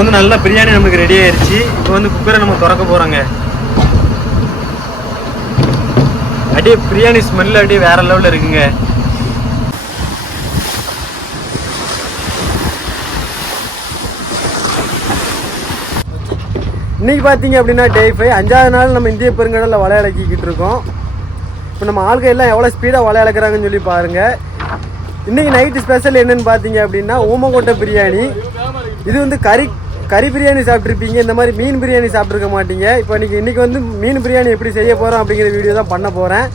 வந்து நல்லா பிரியாணி நமக்கு ரெடி ஆயிடுச்சு இப்போ வந்து குக்கரை நம்ம திறக்க போகிறோங்க அப்படியே பிரியாணி ஸ்மெல் அப்படியே வேற லெவலில் இருக்குங்க. இன்னைக்கு பார்த்தீங்க அப்படின்னா டே ஃபைவ் அஞ்சாவது நாள் நம்ம இந்திய பெருங்கடலில் வலை இறக்கிக்கிட்டு இருக்கோம். இப்போ நம்ம ஆள்கள் எல்லாம் எவ்வளோ ஸ்பீடாக வலை இழக்கிறாங்கன்னு சொல்லி பாருங்க. இன்னைக்கு நைட்டு ஸ்பெஷல் என்னென்னு பார்த்தீங்க அப்படின்னா ஊமக்கோட்டை பிரியாணி. இது வந்து கறி கறி பிரியாணி சாப்பிட்ருப்பீங்க இந்த மாதிரி மீன் பிரியாணி சாப்பிட்ருக்க மாட்டீங்க. இப்போ இன்றைக்கி இன்னைக்கு வந்து மீன் பிரியாணி எப்படி செய்ய போகிறோம் அப்படிங்கிற வீடியோ தான் பண்ண போகிறேன்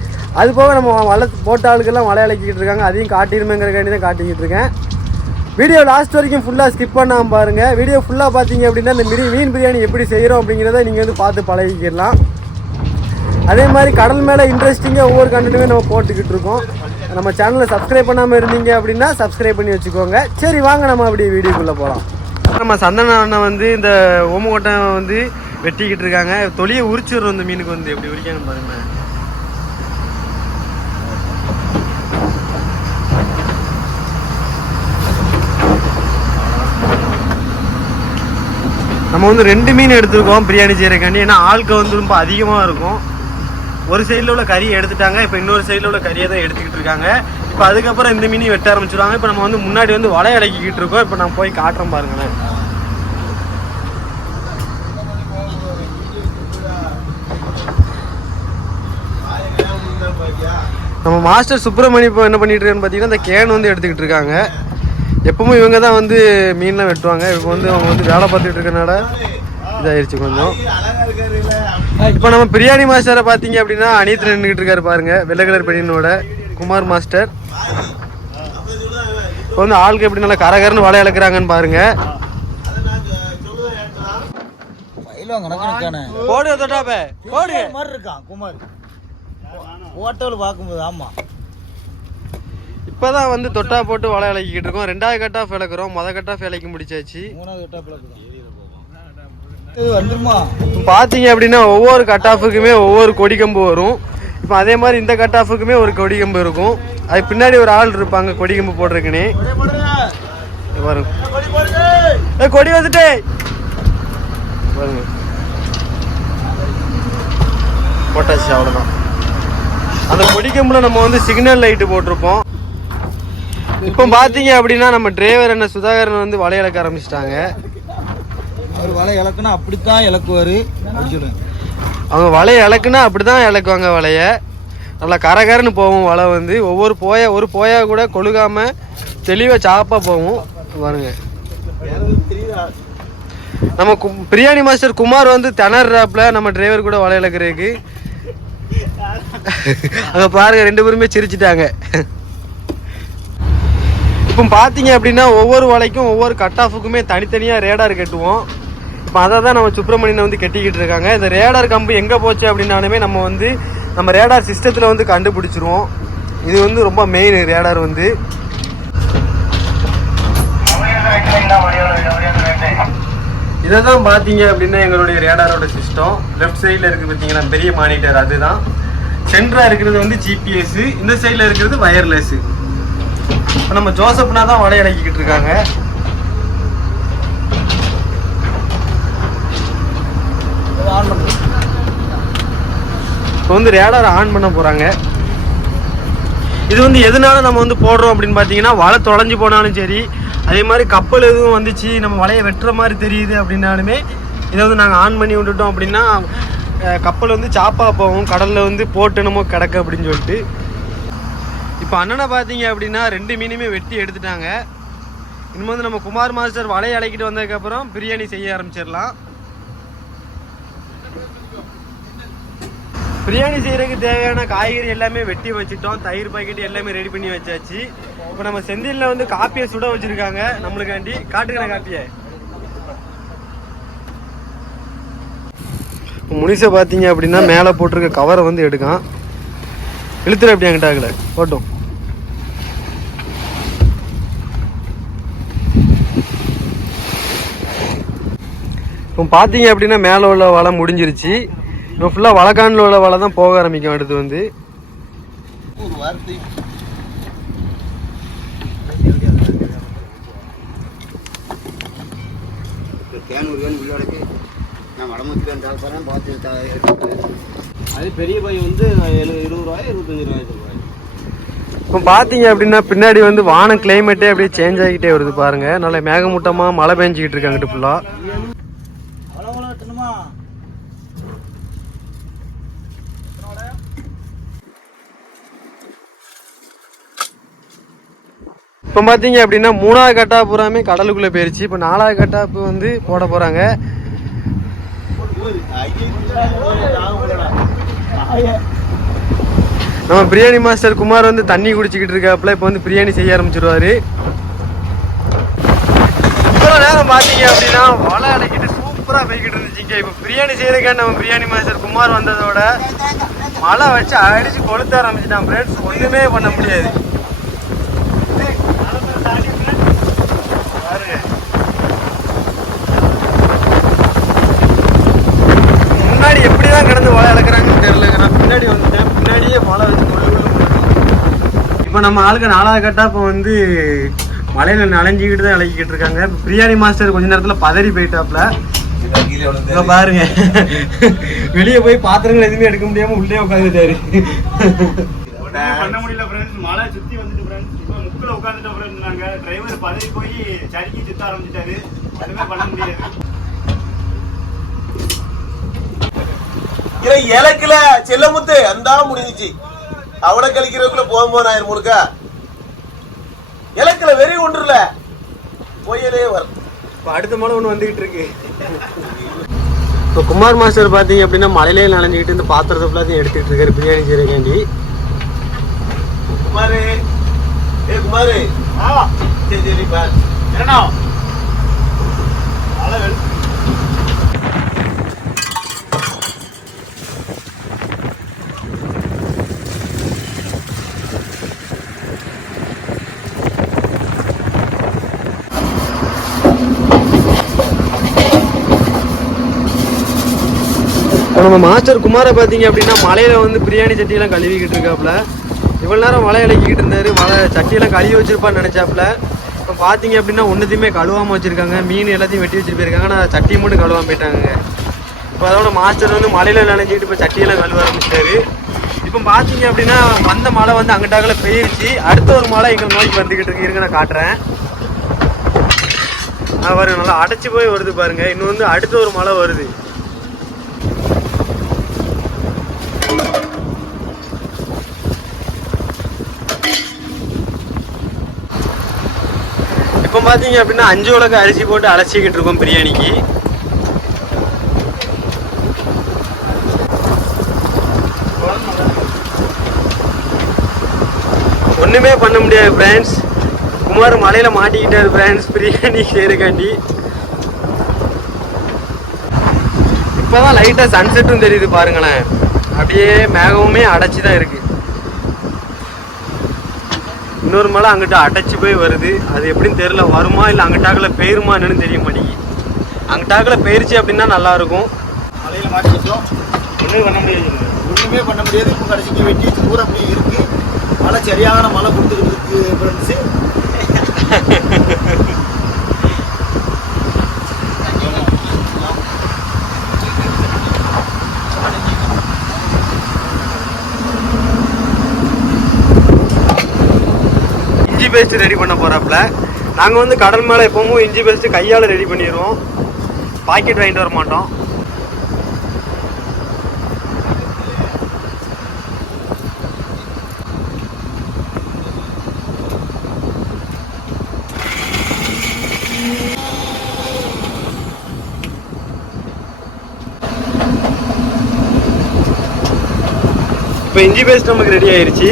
அது போக நம்ம வள போட்ட ஆளுக்கெல்லாம் வளையலைக்கிட்டு இருக்காங்க. அதையும் காட்டிடுமேங்கிறக்காண்டி தான் காட்டிக்கிட்டு இருக்கேன். வீடியோ லாஸ்ட் வரைக்கும் ஃபுல்லாக ஸ்கிப் பண்ணாமல் பாருங்கள் வீடியோ ஃபுல்லாக பார்த்தீங்க அப்படின்னா இந்த மீன் மீன் பிரியாணி எப்படி செய்கிறோம் அப்படிங்கிறத நீங்கள் வந்து பார்த்து பழகிக்கிடலாம். அதே மாதிரி கடல் மேலே இன்ட்ரெஸ்டிங்காக ஒவ்வொரு கண்டென்ட்டுமே நம்ம போட்டுக்கிட்டு இருக்கோம். நம்ம சேனலை சப்ஸ்கிரைப் பண்ணாமல் இருந்தீங்க அப்படின்னா சப்ஸ்கிரைப் பண்ணி வச்சுக்கோங்க. சரி வாங்க நம்ம அப்படியே வீடியோக்குள்ளே போகலாம் நம்ம சந்தன அண்ணன் வந்து இந்த ஓமக்கோட்டை வந்து வெட்டிக்கிட்டு இருக்காங்க. தொலியை உரிச்சிடுறோம் இந்த மீனுக்கு வந்து. எப்படி உரிக்காங்கன்னு பாருங்க. நம்ம வந்து ரெண்டு மீன் எடுத்துருக்கோம் பிரியாணி செய்கிறக்காண்டி ஏன்னா ஆட்க வந்து ரொம்ப அதிகமாக இருக்கும். ஒரு சைடில் உள்ள கறியை எடுத்துட்டாங்க. இப்போ இன்னொரு சைடில் உள்ள கறியை தான் எடுத்துக்கிட்டு இருக்காங்க. இப்போ அதுக்கப்புறம் இந்த மீனையும் வெட்ட ஆரம்பிச்சிருவாங்க. இப்போ நம்ம வந்து முன்னாடி வந்து வலை அடக்கிக்கிட்டு இருக்கோம். இப்போ நான் போய் காட்டுறோம் பாருங்களேன். நம்ம மாஸ்டர் சுப்பிரமணி இப்போ என்ன பண்ணிட்டு இருக்கான்னு பார்த்தீங்கன்னா இந்த கேன் வந்து எடுத்துக்கிட்டு இருக்காங்க. எப்பவுமே இவங்க தான் வந்து மீன்லாம் வெட்டுவாங்க. இப்போ வந்து அவங்க வந்து வேலை பார்த்துட்டு இருக்கனால இதாயிருச்சு கொஞ்சம். இப்போ நம்ம பிரியாணி மாஸ்டரை பார்த்தீங்க அப்படின்னா அனியத்தில் நின்றுட்டு இருக்காரு பாருங்க வெள்ளை கலர் பெண்ணினோட குமார் மாஸ்டர். இப்போ வந்து ஆளுக்கு எப்படி நல்லா கரகரன்னு வலை இழக்கிறாங்கன்னு பாருங்க. போடு தொட்டாப்ப. போடு. மாதிரி இருக்கான் குமார். ஓட்டோவில் பார்க்கும்போது ஆமா. இப்போதான் வந்து தொட்டா போட்டு வலை இழக்கிட்டு இருக்கோம். ரெண்டாவது கட் ஆஃப் இழக்கிறோம் முத கட் ஆஃப் இழைக்க முடிச்சாச்சு. மூணாவது இருக்குதான் இது வந்துருமா? பார்த்தீங்க அப்படின்னா ஒவ்வொரு கட் ஆஃபுக்குமே ஒவ்வொரு கொடி கம்பு வரும். இப்போ அதே மாதிரி இந்த கட் ஆஃபுக்குமே ஒரு கொடி கம்பு இருக்கும். அது பின்னாடி ஒரு ஆள் இருப்பாங்க கொடி கம்பு இங்க பாருங்க. ஏ கொடி வந்துட்டே. பாருங்க. போட்டாச்சு அவ்வளோதான் அந்த கொடி கம்புல நம்ம வந்து சிக்னல் லைட்டு போட்டிருப்போம். இப்போ பார்த்தீங்க அப்படின்னா நம்ம டிரைவர் என்ன சுதாகரன் வந்து வலையிழக்க ஆரம்பிச்சிட்டாங்க. அவர் வலை இலக்குனா அப்படித்தான் சொல்லுங்க. அவங்க வலையை இலக்குனா அப்படிதான் இலக்குவாங்க வலைய. நல்லா கரகரன்னு போகும் வலை வந்து. ஒவ்வொரு போயா ஒரு போயா கூட கொழுகாம தெளிவாக சாப்பாக போகும். பாருங்க. நம்ம பிரியாணி மாஸ்டர் குமார் வந்து திணறாப்புல நம்ம டிரைவர் கூட வலை இழக்கிறதுக்கு. அங்கே பாருங்க ரெண்டு பேருமே சிரிச்சிட்டாங்க. இப்போ பார்த்தீங்க அப்படின்னா ஒவ்வொரு வலைக்கும் ஒவ்வொரு கட் ஆஃபுக்குமே தனித்தனியாக ரேடார் கட்டுவோம். இப்போ அதை தான் நம்ம சுப்பிரமணியனை வந்து கட்டிக்கிட்டு இருக்காங்க. இந்த ரேடார் கம்பு எங்கே போச்சு அப்படின்னாலுமே நம்ம வந்து நம்ம ரேடார் சிஸ்டத்தில் வந்து கண்டுபிடிச்சிருவோம். இது வந்து ரொம்ப மெயின் ரேடார் வந்து. இதை தான் பார்த்தீங்க அப்படின்னா எங்களுடைய ரேடாரோட சிஸ்டம் லெஃப்ட் சைடில் இருக்குது பார்த்தீங்கன்னா பெரிய மானிட்டர் அதுதான். சென்டராக இருக்கிறது வந்து ஜிபிஎஸ் இந்த சைடில் இருக்கிறது வயர்லெஸ் இப்போ நம்ம ஜோசப்னா தான் வலை இணைக்கிட்டு இருக்காங்க. இப்போ வந்து ரேடார் ஆன் பண்ண போகிறாங்க இது வந்து எதனால நம்ம வந்து போடுறோம் அப்படின்னு பார்த்தீங்கன்னா வலை தொலைஞ்சு போனாலும் சரி அதே மாதிரி கப்பல் எதுவும் வந்துச்சு நம்ம வலையை வெட்டுற மாதிரி தெரியுது அப்படின்னாலுமே இதை வந்து நாங்கள் ஆன் பண்ணி விட்டுட்டோம் அப்படின்னா கப்பல் வந்து சாப்பா போகும் கடலில் வந்து போட்டு நம்ம கிடக்கு அப்படின்னு சொல்லிட்டு. இப்போ அண்ணனை பார்த்தீங்க அப்படின்னா ரெண்டு மீனுமே வெட்டி எடுத்துட்டாங்க. இன்னும் வந்து நம்ம குமார் மாஸ்டர் வலையை அழைக்கிட்டு வந்ததுக்கப்புறம் பிரியாணி செய்ய ஆரம்பிச்சிடலாம். பிரியாணி செய்கிறதுக்கு தேவையான காய்கறி எல்லாமே வெட்டி வச்சுட்டோம். தயிர் பாக்கெட் எல்லாமே ரெடி பண்ணி வச்சாச்சு. இப்போ நம்ம செந்தில்ல வந்து காப்பியை சுட வச்சுருக்காங்க. நம்மளுக்காண்டி காட்டுக்கிற காப்பியை. முனிசை பார்த்தீங்க அப்படின்னா மேலே போட்டிருக்க கவரை வந்து எடுக்கான். இழுத்துற எப்படி என்கிட்ட ஆகல. போட்டோம். இப்போ பார்த்தீங்க அப்படின்னா மேலே உள்ள வலை முடிஞ்சிருச்சு. இப்போ ஃபுல்லாக வழக்கானில் உள்ள வலை தான் போக ஆரம்பிக்கும் அடுத்து வந்து. ஒரு வார்த்தை. கேனூர் உள்ளடக்கு நான் வடமூத்தி வேணும் சார் பார்த்து அது பெரிய பை வந்து எழு- இருபது ரூபாய் இருபத்தஞ்சி ரூபாய் இப்போ பார்த்தீங்க அப்படின்னா பின்னாடி வந்து வானம் கிளைமேட்டே அப்படியே சேஞ்ச் ஆகிட்டே வருது பாருங்க. நல்ல மேகமூட்டமாக மழை பெஞ்சிக்கிட்டு இருக்காங்கிட்டு ஃபுல்லாக இப்போ பார்த்தீங்க அப்படின்னா மூணாவது கட்டா பூராமே கடலுக்குள்ளே போயிருச்சு. இப்போ நாலாவது கட்டாப்பு வந்து போட போகிறாங்க நம்ம பிரியாணி மாஸ்டர் குமார் வந்து தண்ணி குடிச்சிக்கிட்டு இருக்காப்புல இப்போ வந்து பிரியாணி செய்ய ஆரம்பிச்சிருவாரு. இவ்வளோ நேரம் பார்த்தீங்க அப்படின்னா வலை அடைக்கிட்டு சூப்பராக போய்கிட்டு இருந்துச்சுங்க இப்போ பிரியாணி செய்யறதுக்காக நம்ம பிரியாணி மாஸ்டர் குமார் வந்ததோட மழை வச்சு அடிச்சு கொளுத்த ஆரம்பிச்சிட்டான் ஃப்ரெண்ட்ஸ் ஒன்றுமே பண்ண முடியாது பாருங்க முன்னாடி எப்படி தான் கிடந்து வாழை இழக்கிறாங்கன்னு தெரியல. நான் பின்னாடி வந்துட்டேன். பின்னாடியே வாழை வச்சு கொள்ளு இப்போ நம்ம ஆளுக்கு நாலாவது கட்டா இப்போ வந்து மலையில நனைஞ்சிக்கிட்டு தான் இழக்கிட்டு இருக்காங்க. இப்ப பிரியாணி மாஸ்டர் கொஞ்ச நேரத்தில் பதறி போயிட்டாப்ல. பாருங்க. வெளியே போய் பாத்திரங்கள் எதுவுமே எடுக்க முடியாம உள்ளே உட்காந்துட்டாரு. பண்ண முடியல ஃப்ரெண்ட்ஸ் மழை சுத்தி வந்துட்டு ஃப்ரெண்ட்ஸ் இப்போ முக்குல உட்காந்துட்டோம் ஃப்ரெண்ட்ஸ் நாங்க டிரைவர் பதறி போய் சறுக்கி சுத்த ஆரம்பிச்சிட்டாரு. எதுவுமே பண்ண முடியாது. இலக்குல செல்லமுத்து அந்த முடிஞ்சிச்சு. அவனை கழிக்கிறதுக்குள்ள போகும்போது ஆயிரம் முழுக்க. இலக்குல வெறி ஒன்றுல புயலே வரும். இப்போ அடுத்த மழை ஒன்று வந்துகிட்டு இருக்கு. இப்போ குமார் மாஸ்டர் பார்த்தீங்க அப்படின்னா மலையிலே நனைஞ்சிக்கிட்டு இந்த பாத்திரத்தை ஃபுல்லாத்தையும் எடுத்துக்கிட்டு இருக்காரு பிரியாணி செய்யறதுக்காண்டி. குமாரு ஏ குமாரு. சரி சரி பார். என்னண்ணா? நம்ம மாஸ்டர் குமாரை பார்த்தீங்க அப்படின்னா மலையில வந்து பிரியாணி சட்டியெல்லாம் கழுவிக்கிட்டு இருக்காப்புல. இவ்வளோ நேரம் மலை இலக்கிக்கிட்டு இருந்தாரு. மலை சட்டியெல்லாம் கழுவி வச்சிருப்பான்னு நினச்சாப்புல. இப்போ பார்த்தீங்க அப்படின்னா ஒன்றுத்தையுமே கழுவாமல் வச்சிருக்காங்க. மீன் எல்லாத்தையும் வெட்டி வச்சுட்டு போயிருக்காங்க. ஆனால் சட்டியை மட்டும் கழுவாம போயிட்டாங்க. இப்போ அதோட மாஸ்டர் வந்து மலையில நனைஞ்சிட்டு இப்போ சட்டியெல்லாம் கழுவ ஆரம்பிச்சிட்டாரு. இப்போ பார்த்தீங்க அப்படின்னா வந்த மழை வந்து அங்கிட்டாக்கல பெயிருச்சு. அடுத்த ஒரு மழை எங்கள் நோய் வந்துக்கிட்டு இருக்கு. இருங்க நான் காட்டுறேன். ஆ, பாருங்க நல்லா அடைச்சி போய் வருது பாருங்க. இன்னும் வந்து அடுத்த ஒரு மழை வருது இப்போ பார்த்தீங்க அப்படின்னா அஞ்சு உலக அரிசி போட்டு அலசிக்கிட்டு இருக்கோம் பிரியாணிக்கு. ஒன்றுமே பண்ண முடியாது ஃப்ரெண்ட்ஸ் குமார் மலையில் மாட்டிக்கிட்டார் ஃப்ரெண்ட்ஸ் பிரியாணி சேருக்காண்டி இப்போ தான் லைட்டாக சன்செட்டும் தெரியுது பாருங்களேன். அப்படியே மேகமுமே அடைச்சி தான் இருக்குது இன்னொரு மலை அங்கிட்ட அடைச்சி போய் வருது. அது எப்படின்னு தெரில வருமா இல்லை அங்கிட்டாக்கில் பெயருமா என்னன்னு தெரிய மாட்டேங்குது. அங்கிட்டாக்கில் பெயிருச்சு அப்படின்னா நல்லாயிருக்கும். மலையில் மாட்டிக்கிட்டோம் ஒன்றுமே பண்ண முடியாது. ஒன்றுமே பண்ண முடியாது. இப்போ கடைசிக்கு வெட்டி தூரம் பூரா அப்படியே இருக்குது மழை சரியான மழை கொடுத்துக்கிட்டு இருக்கு ஃப்ரெண்ட்ஸு இஞ்சி பேஸ்ட் ரெடி பண்ண போறாப்புல. நாங்கள் வந்து கடல் மேலே எப்பவும் இஞ்சி பேஸ்ட்டு கையால் ரெடி பண்ணிடுவோம் பாக்கெட் வாங்கிட்டு வர மாட்டோம். இப்போ இஞ்சி பேஸ்ட் நமக்கு ரெடி ஆயிடுச்சு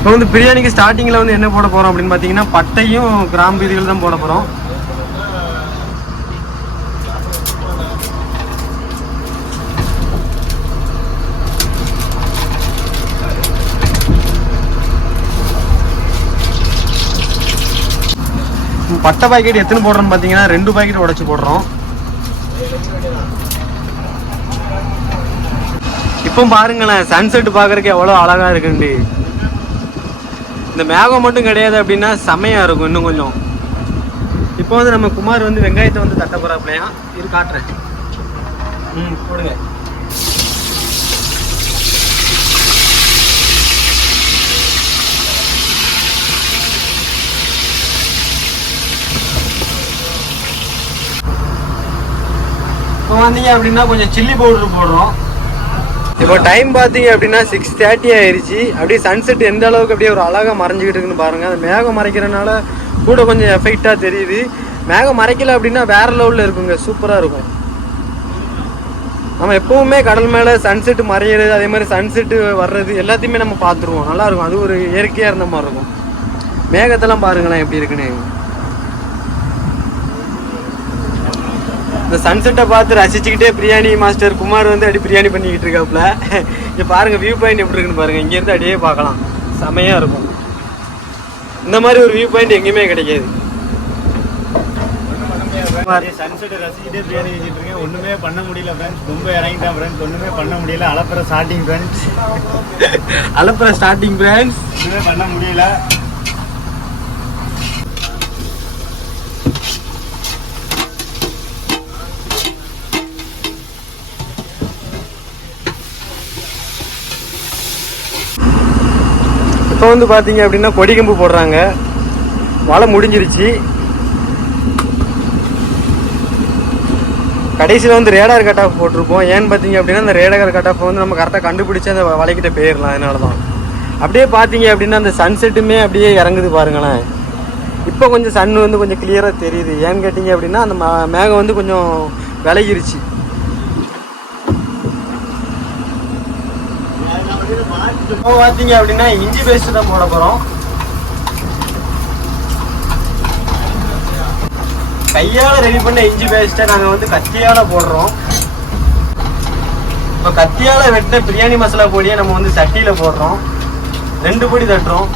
இப்போ வந்து பிரியாணிக்கு ஸ்டார்டிங்கில் வந்து என்ன போட போகிறோம் அப்படின்னு பார்த்தீங்கன்னா பட்டையும் கிராம்பு இதுகள் தான் போட போகிறோம் பட்டை பாக்கெட் எத்தனை போடுறோம்னு பார்த்தீங்கன்னா ரெண்டு பாக்கெட் உடச்சி போடுறோம். இப்போ பாருங்களேன் சன்செட் பார்க்கறதுக்கு எவ்வளோ அழகாக இருக்குண்டி இந்த மேகம் மட்டும் கிடையாது அப்படின்னா செம்மையாக இருக்கும் இன்னும் கொஞ்சம். இப்போ வந்து நம்ம குமார் வந்து வெங்காயத்தை வந்து தட்ட போறாப்லையா இரு காட்டுறேன். ம் போடுங்க. இப்போ வந்தீங்க அப்படின்னா கொஞ்சம் சில்லி பவுடர் போடுறோம். இப்போ டைம் பார்த்தீங்க அப்படின்னா சிக்ஸ் தேர்ட்டி ஆயிடுச்சு அப்படியே சன்செட் எந்த அளவுக்கு அப்படியே ஒரு அழகாக மறைஞ்சிக்கிட்டு இருக்குன்னு பாருங்கள் அந்த மேகம் மறைக்கிறனால கூட கொஞ்சம் எஃபெக்டாக தெரியுது. மேகம் மறைக்கல அப்படின்னா வேற லெவலில் இருக்குங்க. சூப்பராக இருக்கும். நம்ம எப்பவுமே கடல் மேலே சன்செட் மறையிறது அதே மாதிரி சன்செட்டு வர்றது எல்லாத்தையுமே நம்ம பார்த்துருவோம். நல்லாயிருக்கும் அது ஒரு இயற்கையாக இருந்த மாதிரி இருக்கும். மேகத்தெல்லாம் பாருங்களேன் எப்படி இருக்குன்னு. இந்த சன்செட்டை பார்த்து ரசிச்சுக்கிட்டே பிரியாணி மாஸ்டர் குமார் வந்து அப்படி பிரியாணி பண்ணிக்கிட்டு இருக்காப்புல. இங்க பாருங்க வியூ பாயிண்ட் எப்படி இருக்குன்னு பாருங்க. இங்க இருந்து அப்படியே பார்க்கலாம். செமையா இருக்கும். இந்த மாதிரி ஒரு வியூ பாயிண்ட் எங்கேயுமே கிடைக்காது. சன்செட் ரசிச்சுட்டே பிரியாணி வச்சுட்டு இருக்கேன். ஒண்ணுமே பண்ண முடியல ஃப்ரெண்ட்ஸ் ரொம்ப இறங்கிட்டேன் ஃப்ரெண்ட்ஸ் ஒண்ணுமே பண்ண முடியல. அளப்புற ஸ்டார்டிங் ஃப்ரெண்ட்ஸ் அலப்புற ஸ்டார்டிங் பிரான்ஸ் ஒண்ணுமே பண்ண முடியல. இப்போ வந்து பார்த்தீங்க அப்படின்னா கொடிகம்பு போடுறாங்க. மழை முடிஞ்சிருச்சு. கடைசியில் வந்து ரேடார் கட் ஆஃப் போட்டிருப்போம். ஏன்னு பார்த்தீங்க அப்படின்னா அந்த ரேடார் கட் ஆஃப் வந்து நம்ம கரெக்டாக கண்டுபிடிச்சி அந்த வலைக்கிட்ட போயிடலாம். அதனால தான் அப்படியே பார்த்தீங்க அப்படின்னா அந்த சன்செட்டுமே அப்படியே இறங்குது பாருங்களேன். இப்போ கொஞ்சம் சன் வந்து கொஞ்சம் கிளியராக தெரியுது. ஏன்னு கேட்டிங்க அப்படின்னா அந்த ம- மேகம் வந்து கொஞ்சம் விலகிருச்சு. இப்போ பார்த்தீங்க அப்படின்னா இஞ்சி பேஸ்ட் தான் போட போகிறோம் கையால் ரெடி பண்ண இஞ்சி பேஸ்ட்டை நாங்கள் வந்து கத்தியால் போடுறோம். இப்போ கத்தியால் வெட்டின பிரியாணி மசாலா பொடியை நம்ம வந்து சட்டியில் போடுறோம். ரெண்டு பொடி தட்டுறோம்.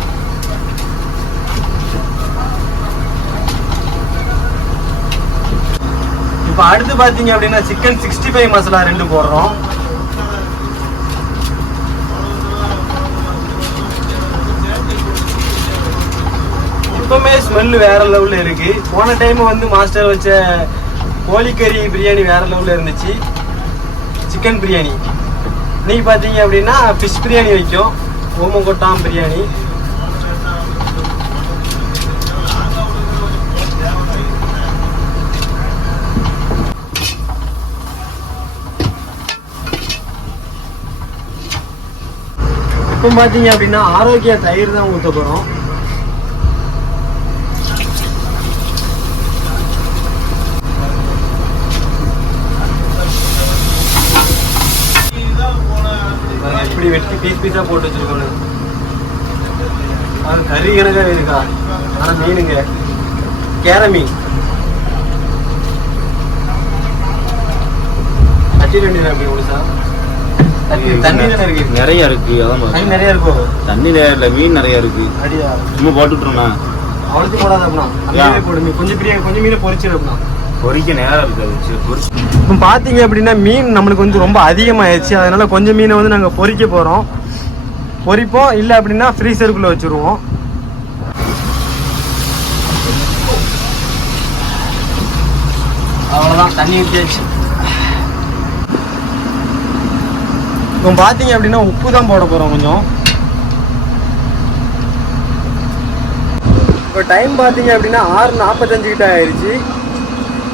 இப்போ அடுத்து பார்த்தீங்க அப்படின்னா சிக்கன் சிக்ஸ்டி ஃபைவ் மசாலா ரெண்டு போடுறோம். ஸ்மெல்லு வேற லெவலில் இருக்கு. போன டைம் வந்து மாஸ்டர் வச்ச கோழிக்கறி பிரியாணி வேற லெவலில் இருந்துச்சு. சிக்கன் பிரியாணி. இன்னைக்கு பார்த்தீங்க அப்படின்னா ஃபிஷ் பிரியாணி வைக்கும். ஓமங்கொட்டாம் பிரியாணி. இப்போ பார்த்தீங்க அப்படின்னா ஆரோக்கிய தயிர் தான் ஊற்ற போகிறோம் வெட்டி பீஸ் பீஸா போட்டு வச்சிருக்கோம் அது கறி கணக்காக இருக்கா? ஆனா மீனுங்க. கேர மீன் கட்டி வேண்டியது அப்படி தானே இருக்கு நிறைய இருக்கு அதான். நிறைய இருக்கும் தண்ணி இல்ல மீன் நிறைய இருக்கு. சும்மா போட்டுட்டுருண்ணா. அவ்வளோத்தையும் போடாத அப்படின்னா போடு. கொஞ்சம் பிரியா கொஞ்சம் மீனை பொரிச்சிரு அப்படின்னா பொறிக்க நேரம் இருக்காது இப்போ பார்த்தீங்க அப்படின்னா மீன் நம்மளுக்கு வந்து ரொம்ப அதிகமாகிடுச்சு அதனால கொஞ்சம் மீனை வந்து நாங்கள் பொரிக்க போகிறோம் பொரிப்போம் இல்லை அப்படின்னா ஃப்ரீசருக்குள்ளே வச்சுருவோம். அவ்வளோதான் தண்ணி ஊற்றியாச்சு இப்போ பார்த்தீங்க அப்படின்னா உப்பு தான் போட போகிறோம் கொஞ்சம். இப்போ டைம் பார்த்தீங்க அப்படின்னா ஆறு நாற்பத்தஞ்சு கிட்ட ஆயிடுச்சு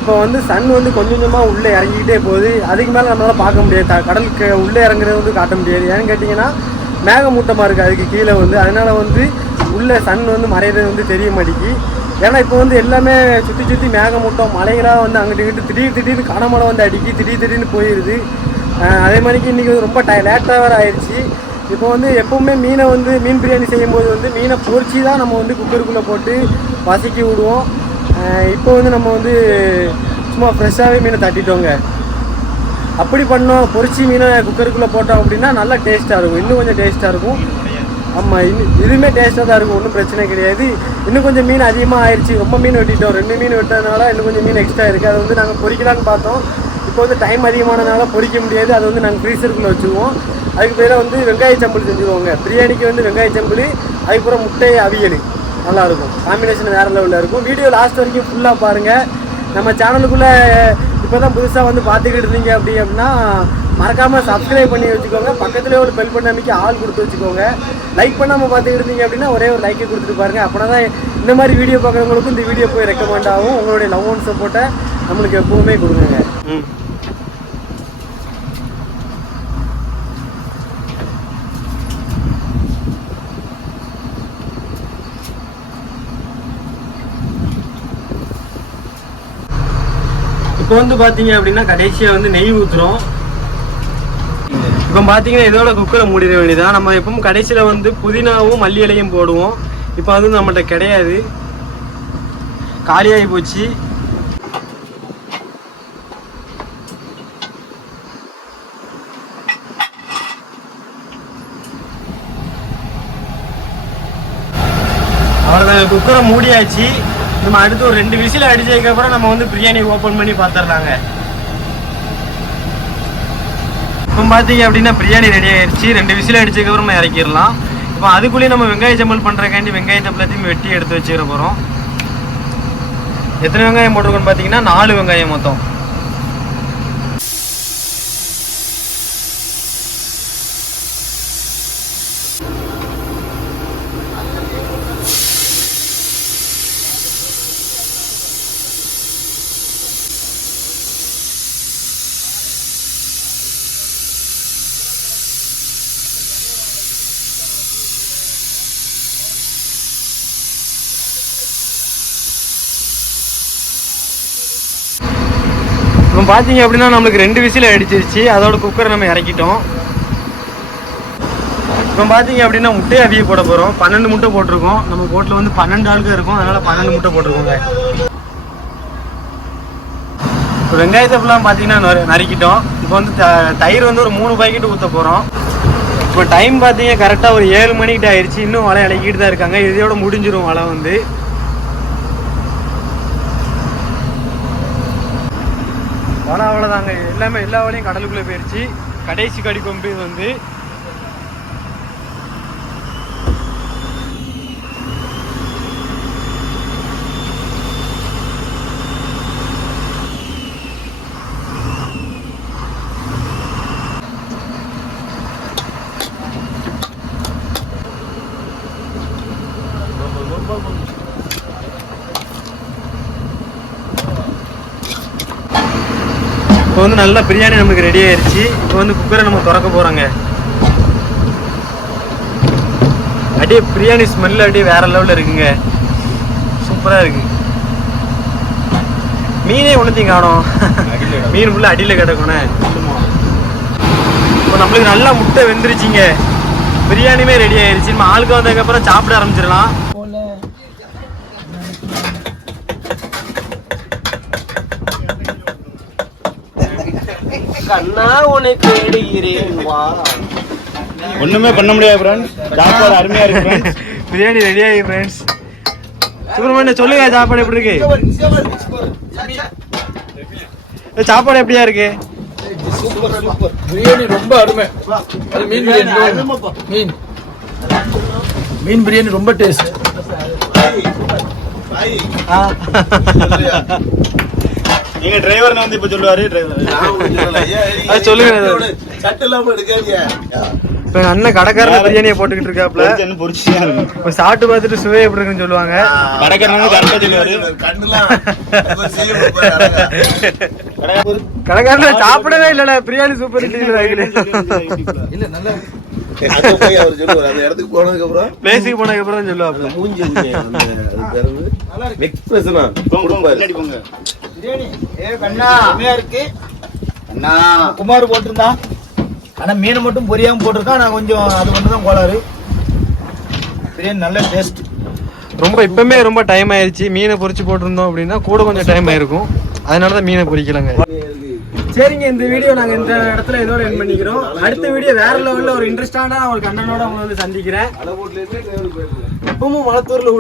இப்போ வந்து சன் வந்து கொஞ்சம் கொஞ்சமாக உள்ளே இறங்கிக்கிட்டே போகுது. அதுக்கு மேலே நம்மளால் பார்க்க முடியாது. கடலுக்கு உள்ளே இறங்குறது வந்து காட்ட முடியாது. ஏன்னு கேட்டிங்கன்னா மேகமூட்டமாக இருக்குது அதுக்கு கீழே வந்து. அதனால் வந்து உள்ளே சன் வந்து மறையிறது வந்து தெரிய மாட்டேங்கி ஏன்னா இப்போ வந்து எல்லாமே சுற்றி சுற்றி மேகமூட்டம் மலைகளாக வந்து அங்கிட்டு இங்கிட்டு திடீர் திடீர்னு கனமழை வந்து அடிக்கி திடீர் திடீர்னு போயிடுது அதே மாதிரிக்கு இன்றைக்கி வந்து ரொம்ப டை லேட்டாக வேறு ஆயிடுச்சு இப்போ வந்து எப்போவுமே மீனை வந்து மீன் பிரியாணி செய்யும்போது வந்து மீனை பொறிச்சி தான் நம்ம வந்து குக்கருக்குள்ளே போட்டு வசக்கி விடுவோம். இப்போ வந்து நம்ம வந்து சும்மா ஃப்ரெஷ்ஷாகவே மீனை தட்டிட்டோங்க. அப்படி பண்ணோம் பொறிச்சி மீனை குக்கருக்குள்ளே போட்டோம் அப்படின்னா நல்லா டேஸ்ட்டாக இருக்கும். இன்னும் கொஞ்சம் டேஸ்ட்டாக இருக்கும். ஆமாம் இன்னும் இதுவுமே டேஸ்ட்டாக தான் இருக்கும். ஒன்றும் பிரச்சனை கிடையாது. இன்னும் கொஞ்சம் மீன் அதிகமாக ஆயிடுச்சு ரொம்ப மீன் வெட்டிட்டோம். ரெண்டு மீன் வெட்டதுனால இன்னும் கொஞ்சம் மீன் எக்ஸ்ட்ரா இருக்குது அதை வந்து நாங்கள் பொறிக்கலான்னு பார்த்தோம். இப்போ வந்து டைம் அதிகமானதுனால பொறிக்க முடியாது. அதை வந்து நாங்கள் ஃப்ரீசருக்குள்ளே வச்சுருவோம். அதுக்கு பேராக வந்து வெங்காய சம்பளி செஞ்சுருவோங்க. பிரியாணிக்கு வந்து வெங்காய சம்பளி அதுக்கப்புறம் முட்டை அவியல். நல்லா இருக்கும் காம்பினேஷன் வேறு லெவலில் இருக்கும். வீடியோ லாஸ்ட் வரைக்கும் ஃபுல்லாக பாருங்கள் நம்ம சேனலுக்குள்ளே இப்போ தான் புதுசாக வந்து பார்த்துக்கிட்டு இருந்தீங்க அப்படி அப்படின்னா மறக்காமல் சப்ஸ்கிரைப் பண்ணி வச்சுக்கோங்க. பக்கத்துலேயே ஒரு பெல் பண்ணாமிக்கு ஆள் கொடுத்து வச்சுக்கோங்க. லைக் பண்ணாமல் பார்த்துக்கிட்டு இருந்தீங்க அப்படின்னா ஒரே ஒரு லைக்கை கொடுத்துட்டு பாருங்கள் அப்படின்னா தான் இந்த மாதிரி வீடியோ பார்க்குறவங்களுக்கும் இந்த வீடியோ போய் ரெக்கமெண்ட் ஆகும். உங்களுடைய லவ் அண்ட் சப்போர்ட்டை நம்மளுக்கு எப்பவுமே கொடுங்க. ம். இப்போ வந்து பார்த்தீங்க அப்படின்னா கடைசியாக வந்து நெய் ஊற்றுறோம் இப்போ பார்த்தீங்கன்னா இதோட குக்கரை மூடிட வேண்டியதான் நம்ம எப்பவும் கடைசியில் வந்து புதினாவும் மல்லி இலையும் போடுவோம். இப்போ வந்து நம்மகிட்ட கிடையாது. காலியாகி போச்சு. அவ்வளோதான் குக்கரை மூடியாச்சு. நம்ம அடுத்து ஒரு ரெண்டு விசில் அடிச்சதுக்கப்புறம் நம்ம வந்து பிரியாணி ஓப்பன் பண்ணி பார்த்துடலாங்க இப்போ பார்த்தீங்க அப்படின்னா பிரியாணி ரெடி ஆயிடுச்சு ரெண்டு விசில் அடிச்சதுக்கப்புறமா இறக்கிடலாம். இப்போ அதுக்குள்ளேயே நம்ம வெங்காய சம்பல் பண்ணுறக்காண்டி வெங்காயத்தை எல்லாத்தையும் வெட்டி எடுத்து வச்சுக்கிற போகிறோம் எத்தனை வெங்காயம் போட்டிருக்கோன்னு பார்த்தீங்கன்னா நாலு வெங்காயம் மொத்தம் இப்போ பார்த்தீங்க அப்படின்னா நம்மளுக்கு ரெண்டு விசில் அடிச்சிருச்சு. அதோட குக்கரை நம்ம இறக்கிட்டோம். இப்போ பார்த்தீங்க அப்படின்னா முட்டையை அவிய போட போகிறோம் பன்னெண்டு முட்டை போட்டிருக்கோம். நம்ம போட்டில் வந்து பன்னெண்டு ஆளுக்கு இருக்கும். அதனால பன்னெண்டு முட்டை போட்டிருக்கோங்க இப்போ வெங்காயத்தை ஃபுல்லாக பார்த்தீங்கன்னா நறுக்கிட்டோம். இப்போ வந்து த- தயிர் வந்து ஒரு மூணு பாக்கெட் ஊற்ற போகிறோம் இப்போ டைம் பார்த்தீங்க கரெக்டாக ஒரு ஏழு மணிக்கிட்ட ஆயிடுச்சு. இன்னும் வலை இழக்கிட்டு தான் இருக்காங்க. இதோட முடிஞ்சிடும் வலை வந்து. ஆனால் அவ்வளோதாங்க எல்லாமே எல்லா வழியும் கடலுக்குள்ளே போயிடுச்சு கடைசி கடி கொம்பு இது வந்து. இப்போ வந்து நல்ல பிரியாணி நமக்கு ரெடி ஆயிருச்சு. இப்போ வந்து குக்கரை நம்ம திறக்க போகிறோங்க அப்படியே பிரியாணி ஸ்மெல் அப்படியே வேற லெவலில் இருக்குங்க. சூப்பராக இருக்கு. மீனே ஒன்றுத்தையும் காணோம் மீன் ஃபுல்லாக அடியில் கிடக்கணும் இப்போ நம்மளுக்கு நல்லா முட்டை வெந்துருச்சுங்க. பிரியாணியுமே ரெடி ஆயிருச்சு. நம்ம ஆளுக்கு வந்ததுக்கப்புறம் சாப்பிட ஆரம்பிச்சிடலாம். கண்ணா உன்னை தேடுகிறேன்? வா. ஒண்ணுமே பண்ண முடியாது ஃப்ரெண்ட்ஸ் சாப்பாடு அருமையா இருக்கு ஃப்ரெண்ட்ஸ் பிரியாணி ரெடி ஆகி ஃப்ரெண்ட்ஸ் சுப்பிரமணியம் சொல்லுங்க சாப்பாடு எப்படி இருக்கு? சாப்பாடு எப்படியா இருக்கு? பிரியாணி ரொம்ப அருமை. அது மீன் பிரியாணி. மீன். மீன் பிரியாணி ரொம்ப டேஸ்ட் எங்க டிரைவர் வந்து இப்ப சொல்லுவாரு டிரைவர் அது சொல்லுங்க. சட்டு இல்லாம எடுக்காதியா இப்போ எங்க அண்ணன் கடைக்காரன பிரியாணியை போட்டுக்கிட்டு இருக்காப்ல என்ன பொரிச்சியா இருக்கு? இப்போ சாப்பிட்டு பார்த்துட்டு சுவை எப்படி இருக்குன்னு சொல்லுவாங்க. கடைக்காரன் கரெக்டா சொல்லுவாரு. கடைக்காரன சாப்பிடவே இல்லைடா. பிரியாணி சூப்பர் இல்ல நல்லா அங்க போய் அவர் சொல்லுவார் அந்த இடத்துக்கு போனதுக்கு அப்புறம் பிளேஸுக்கு போனதுக்கு அப்புறம் மூஞ்சி எக்ஸ்பிரஷனா இருக்கு. அண்ணா குமார் போட்டிருந்தான் ஆனா மீன் மட்டும் பொரியாம போட்டிருக்கான் நான் கொஞ்சம் அது மட்டும் தான் கோளாறு. பிரியாணி நல்ல டேஸ்ட் ரொம்ப இப்பவுமே ரொம்ப டைம் ஆயிருச்சு. மீனை பொரிச்சு போட்டிருந்தோம் அப்படின்னா கூட கொஞ்சம் டைம் ஆயிருக்கும். அதனால தான் மீனை பொரிக்கலங்க சரிங்க இந்த வீடியோ நாங்க இந்த இடத்துல இதோட என் பண்ணிக்கிறோம். அடுத்த வீடியோ வேற லெவல்ல ஒரு இன்ட்ரெஸ்டான ஒரு கண்டனோட உங்களை வந்து சந்திக்கிறேன். இப்பவும் மலத்தூர்ல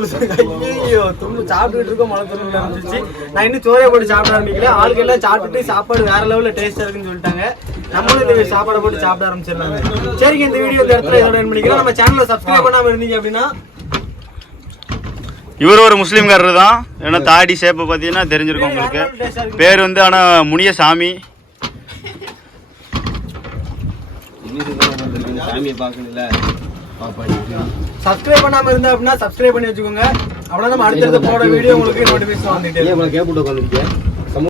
ஐயோ தும்பு சாப்பிட்டுட்டு இருக்கோம் மலத்தூர்ல இருந்துச்சு. நான் இன்னும் சோறையை போட்டு சாப்பிட ஆரம்பிக்கல. ஆளுக்கு எல்லாம் சாப்பிட்டுட்டு சாப்பாடு வேற லெவல்ல டேஸ்டா இருக்குன்னு சொல்லிட்டாங்க. நம்மளும் இந்த சாப்பாடை போட்டு சாப்பிட ஆரம்பிச்சிடலாங்க. சரிங்க இந்த வீடியோ இந்த இடத்துல இதோட என் பண்ணிக்கிறோம். நம்ம சேனலை சப்ஸ்கிரைப் பண்ணாம இருந்தீங்க அப்படின்னா இவர் ஒரு முஸ்லீம்காரர் தான் ஏன்னா தாடி ஷேப்பை பார்த்தீங்கன்னா தெரிஞ்சிருக்கும் உங்களுக்கு. பேர் வந்து ஆனால் முனியசாமி. சாமியை பார்க்கணும்ல சப்ஸ்கிரைப் பண்ணாம இருந்தா அப்படின்னா சப்ஸ்கிரைப் பண்ணி வச்சுக்கோங்க. அவ்வளவு நம்ம அடுத்தடுத்து போட வீடியோ உங்களுக்கு நோட்டிபிகேஷன் வந்துட்டு ஏன் கேப் விட்டு உட்காந்துருக்கேன்